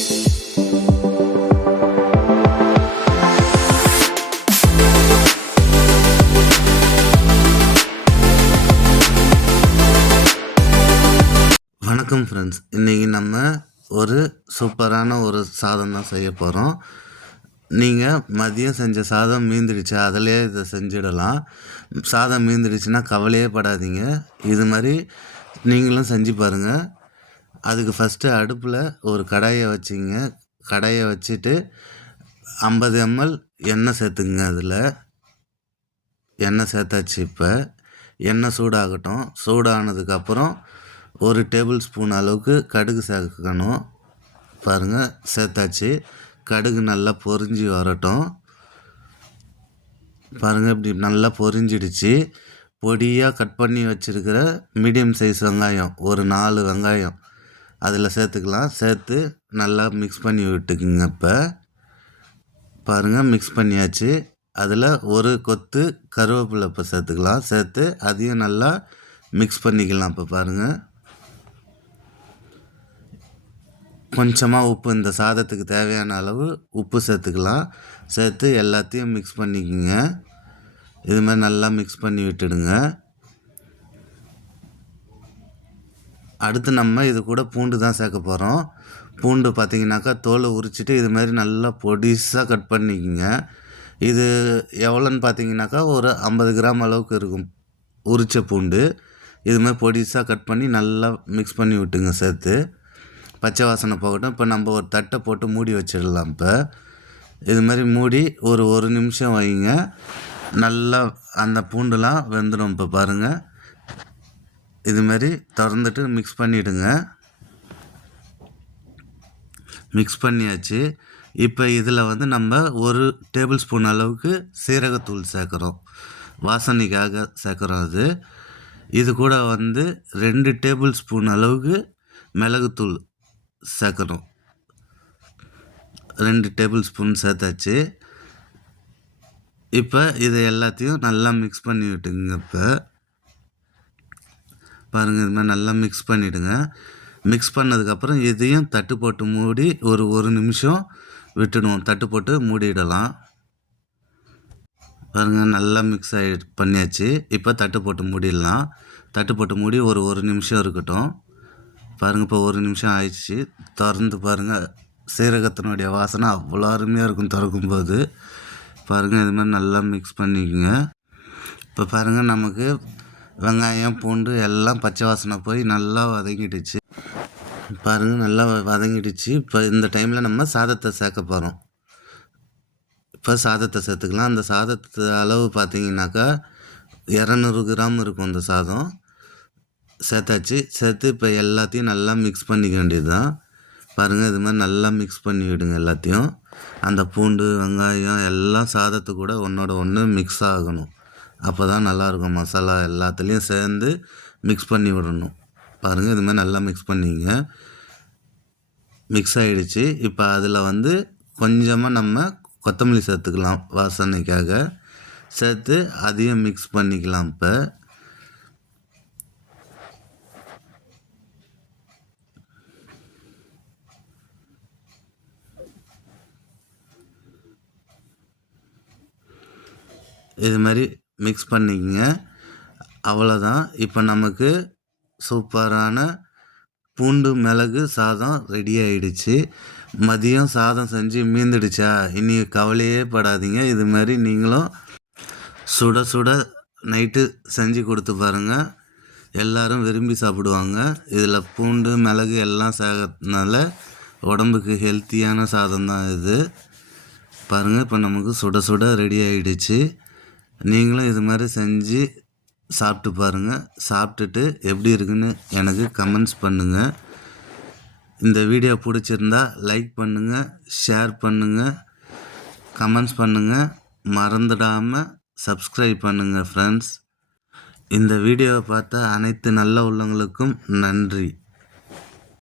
வணக்கம் ஃப்ரெண்ட்ஸ், இன்றைக்கி நம்ம ஒரு சூப்பரான ஒரு சாதம் தான் செய்ய போகிறோம். நீங்கள் மதியம் செஞ்ச சாதம் மீந்துடுச்சு, அதிலே இதை செஞ்சிடலாம். சாதம் மீந்துடுச்சுன்னா கவலையே படாதீங்க, இது மாதிரி நீங்களும் செஞ்சு பாருங்கள். அதுக்கு ஃபஸ்ட்டு அடுப்பில் ஒரு கடாயை வச்சிங்க. கடாயை வச்சுட்டு 50 ml எண்ணெய் சேர்த்துக்குங்க. அதில் எண்ணெய் சேர்த்தாச்சு. இப்போ எண்ணெய் சூடாகட்டும். சூடானதுக்கப்புறம் 1 டேபிள் ஸ்பூன் அளவுக்கு கடுகு சேர்க்கணும். பாருங்கள், சேர்த்தாச்சு. கடுகு நல்லா பொரிஞ்சு வரட்டும். பாருங்கள், இப்படி நல்லா பொரிஞ்சிடுச்சு. பொடியாக கட் பண்ணி வச்சுருக்கிற மீடியம் சைஸ் வெங்காயம், ஒரு 4 வெங்காயம் அதில் சேர்த்துக்கலாம். சேர்த்து நல்லா மிக்ஸ் பண்ணி விட்டுக்குங்க. இப்போ பாருங்கள், மிக்ஸ் பண்ணியாச்சு. அதில் ஒரு கொத்து கருவேப்பிலை இப்போ சேர்த்துக்கலாம். சேர்த்து அதையும் நல்லா மிக்ஸ் பண்ணிக்கலாம். இப்போ பாருங்கள், கொஞ்சமாக உப்பு, இந்த சாதத்துக்கு தேவையான அளவு உப்பு சேர்த்துக்கலாம். சேர்த்து எல்லாத்தையும் மிக்ஸ் பண்ணிக்கோங்க. இது மாதிரி நல்லா மிக்ஸ் பண்ணி விட்டுடுங்க. அடுத்து நம்ம இது கூட பூண்டு தான் சேர்க்க போகிறோம். பூண்டு பார்த்திங்கனாக்கா தோலை உரிச்சிட்டு இது மாதிரி நல்லா பொடிசாக கட் பண்ணிக்கோங்க. இது எவ்வளோன்னு பார்த்தீங்கன்னாக்கா ஒரு 50 கிராம் அளவுக்கு இருக்கும் உரித்த பூண்டு. இது மாதிரி பொடிசாக கட் பண்ணி நல்லா மிக்ஸ் பண்ணி விட்டுங்க. சேர்த்து பச்சை வாசனை போகட்டும். இப்போ நம்ம ஒரு தட்டை போட்டு மூடி வச்சிடலாம். இப்போ இது மாதிரி மூடி ஒரு நிமிஷம் வைங்க. நல்லா அந்த பூண்டுலாம் வெந்துடும். இப்போ பாருங்கள், இது மாதிரி திறந்துட்டு மிக்ஸ் பண்ணிவிடுங்க. மிக்ஸ் பண்ணியாச்சு. இப்போ இதில் வந்து நம்ம 1 டேபிள் ஸ்பூன் அளவுக்கு சீரகத்தூள் சேர்க்குறோம். வாசனைக்காக சேர்க்குறோம். இது கூட வந்து 2 டேபிள் ஸ்பூன் அளவுக்கு மிளகுத்தூள் சேர்க்கணும். 2 டேபிள் ஸ்பூன் சேர்த்தாச்சு. இப்போ இதை எல்லாத்தையும் நல்லா மிக்ஸ் பண்ணி விட்டுங்க. இப்போ பாருங்கள், இது மாதிரி நல்லா மிக்ஸ் பண்ணிவிடுங்க. மிக்ஸ் பண்ணதுக்கப்புறம் இதையும் தட்டு போட்டு மூடி ஒரு நிமிஷம் விட்டுடுவோம். தட்டு போட்டு மூடிடலாம். பாருங்கள், நல்லா மிக்ஸ் பண்ணியாச்சு. இப்போ தட்டு போட்டு மூடிடலாம். தட்டு போட்டு மூடி ஒரு நிமிஷம் இருக்கட்டும். பாருங்கள், இப்போ 1 நிமிஷம் ஆயிடுச்சு. திறந்து பாருங்கள், சீரகத்தினுடைய வாசனை அவ்வளோ அருமையாக இருக்கும் திறக்கும்போது. பாருங்கள், இது மாதிரி நல்லா மிக்ஸ் பண்ணிக்கோங்க. இப்போ பாருங்கள், நமக்கு வெங்காயம் பூண்டு எல்லாம் பச்சை வாசனை போய் நல்லா வதங்கிடுச்சு. பாருங்கள், நல்லா வதங்கிடுச்சு. இப்போ இந்த டைமில் நம்ம சாதத்தை சேர்க்க போகிறோம். இப்போ சாதத்தை சேர்த்துக்கலாம். அந்த சாதத்து அளவு பார்த்திங்கனாக்கா 200 கிராம் இருக்கும் அந்த சாதம். சேர்த்தாச்சு. சேர்த்து இப்போ எல்லாத்தையும் நல்லா மிக்ஸ் பண்ணிக்க வேண்டியது தான். பாருங்கள், இது மாதிரி நல்லா மிக்ஸ் பண்ணி விடுங்க எல்லாத்தையும். அந்த பூண்டு வெங்காயம் எல்லாம் சாதத்து கூட ஒன்றோட ஒன்று மிக்ஸ் ஆகணும். அப்போ தான் நல்லாயிருக்கும். மசாலா எல்லாத்துலேயும் சேர்ந்து மிக்ஸ் பண்ணி விடணும். பாருங்கள், இது மாதிரி நல்லா மிக்ஸ் பண்ணிங்க. மிக்ஸ் ஆகிடுச்சு. இப்போ அதில் வந்து கொஞ்சமாக நம்ம கொத்தமல்லி சேர்த்துக்கலாம் வாசனைக்காக. சேர்த்து அதையும் மிக்ஸ் பண்ணிக்கலாம். இப்போ இது மாதிரி மிக்ஸ் பண்ணிக்கங்க. அவ்வளோதான். இப்போ நமக்கு சூப்பரான பூண்டு மிளகு சாதம் ரெடி ஆகிடுச்சு. மதியம் சாதம் செஞ்சு மீந்துடுச்சா, இனி கவலையே படாதீங்க. இது மாதிரி நீங்களும் சுட சுட நைட்டு செஞ்சு கொடுத்து பாருங்கள். எல்லோரும் விரும்பி சாப்பிடுவாங்க. இதில் பூண்டு மிளகு எல்லாம் சேர்க்கறதுனால உடம்புக்கு ஹெல்த்தியான சாதம் தான் இது. பாருங்கள், இப்போ நமக்கு சுட சுட ரெடி ஆகிடுச்சு. நீங்களும் இது மாதிரி செஞ்சு சாப்பிட்டு பாருங்கள். சாப்பிட்டுட்டு எப்படி இருக்குன்னு எனக்கு கமெண்ட்ஸ் பண்ணுங்கள். இந்த வீடியோ பிடிச்சிருந்தா லைக் பண்ணுங்கள், ஷேர் பண்ணுங்கள், கமெண்ட்ஸ் பண்ணுங்கள். மறந்துடாமல் சப்ஸ்கிரைப் பண்ணுங்கள் ஃப்ரெண்ட்ஸ். இந்த வீடியோவை பார்த்த அனைத்து நல்ல உள்ளவங்களுக்கும் நன்றி.